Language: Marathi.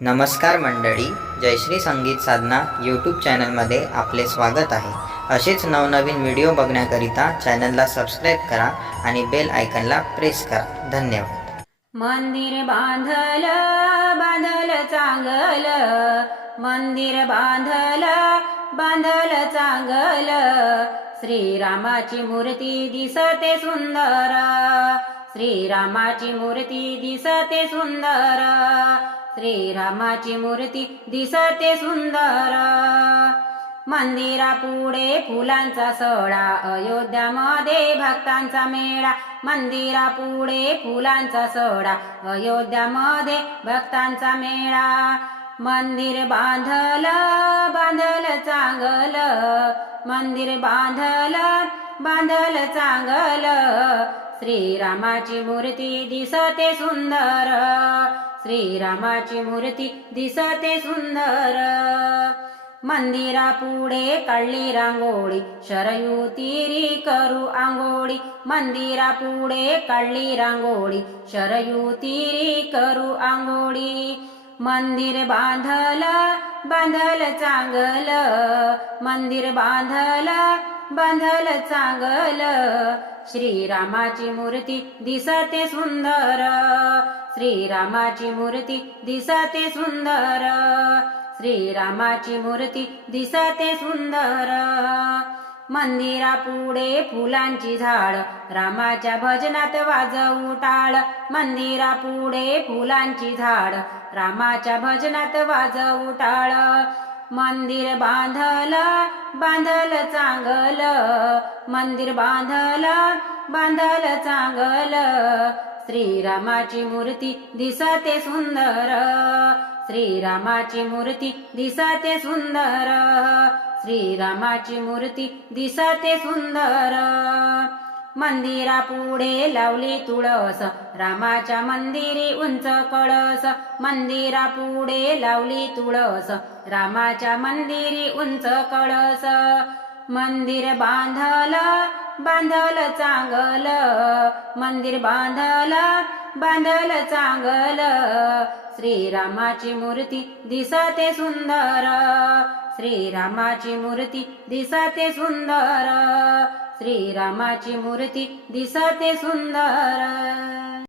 नमस्कार मंडळी जयश्री संगीत साधना यूट्यूब चॅनलमध्ये आपले स्वागत आहे. असेच नवनवीन व्हिडिओ बघण्याकरिता चॅनलला सबस्क्राईब करा आणि बेल आयकनला प्रेस करा. धन्यवाद. मंदिर बांधल बांधल चांगल. मंदिर बांधल बांधल चांगल. श्रीरामाची मूर्ती दिसते सुंदर. श्रीरामाची मूर्ती दिसते सुंदर. श्रीरामाची मूर्ती दिसते सुंदर. मंदिरा पुढे फुलांचा सडा अयोध्यामध्ये भक्तांचा मेळा. मंदिरा पुढे फुलांचा सडा अयोध्यामध्ये भक्तांचा मेळा. मंदिर बांधल बांधल चांगल. मंदिर बांधल बांधल चांगल. श्रीरामाची मूर्ती दिसते सुंदर. श्रीरामाची मूर्ती दिसते सुंदर. मंदिरा पुढे काढली रांगोळी शरयू तिरी करू आंघोळी. मंदिरा पुढे काढली रांगोळी शरयू तिरी करू आंघोळी. मंदिर बांधल बांधल चांगल. मंदिर बांधल बांधल चांगल. श्रीरामाची मूर्ती दिसते सुंदर. श्रीरामाची मूर्ती दिसते सुंदर. श्रीरामाची मूर्ती दिसते सुंदर. मंदिरा पुढे फुलांची झाड रामाच्या भजनात वाजवू टाळ. मंदिरा पुढे फुलांची झाड रामाच्या भजनात वाजवू टाळ. मंदिर बांधलं बांधल चांगल. मंदिर बांधलं बांधल चांगल. श्रीरामाची मूर्ती दिसते सुंदर. श्रीरामाची मूर्ती दिसते सुंदर. श्रीरामाची मूर्ती दिसते सुंदर. मंदिरा पुढे लावली तुळस. रामाच्या मंदिरी उंच कळस. मंदिरा पुढे लावली तुळस. रामाच्या मंदिरी उंच कळस. मंदिर बांधलं बांधल चांगल. मंदिर बांधलं बांधल चांगल. श्रीरामाची मूर्ती दिसते सुंदर. श्रीरामाची मूर्ती दिसते सुंदर. श्रीरामाची मूर्ती दिसते सुंदर.